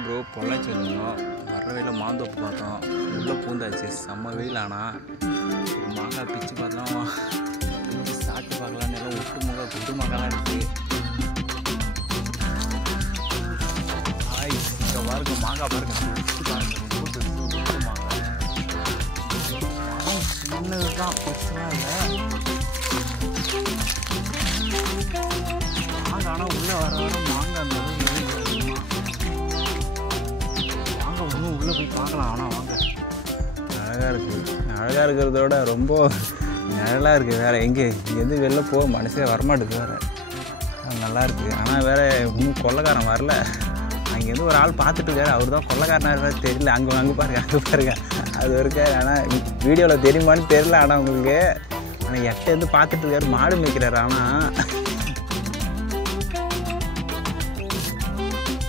Hi bro, Pollachi இருந்தோம். வர வழியில் மாந்தோப்பு பார்த்தோம். உள்ளே பூந்தாச்சு, செம்ம வெயில். ஆனால் மாங்காய் பிச்சு பார்த்தோம், பிச்சு சாப்பிட்டு பார்க்கலான்னு எல்லாம் ஒட்டு முக குட்டு மாங்காய்லாம் இருக்குது. ஹாய், இங்கே பாருங்க மாங்காய் பாருங்க, பிச்சு பாருங்க, ரொம்ப பெருசு ஒட்டு மாங்காய். சின்னது தான், பெருசுலாம் இல்லை. மாங்காய் ஆனால் உள்ளே வர வர மாங்காய் அந்த இன்னும் உள்ளே போய் பார்க்கலாம். ஆனால் வாங்க, அழகாக இருக்குது. அழகாக இருக்கிறதோட ரொம்ப நிழலாக இருக்குது. வேறு எங்கே இங்கேருந்து வெளில போக மனசே வரமாட்டுது. வேறு நல்லா இருக்குது. ஆனால் வேறு இன்னும் கொள்ளைக்காரன் வரல. அங்கேருந்து ஒரு ஆள் பார்த்துட்டு இருக்காரு. அவர் தான் கொள்ளைக்காரனாக வேறு தெரியல. அங்கே பாருங்க, அங்கே பாருங்க, அது இருக்காரு. ஆனால் வீடியோவில் தெரியுமான்னு தெரியல. ஆனால் உங்களுக்கு ஆனால் எட்டேருந்து பார்த்துட்டு இருக்காரு. மாடு மேய்க்கிறாரு. ஆனால்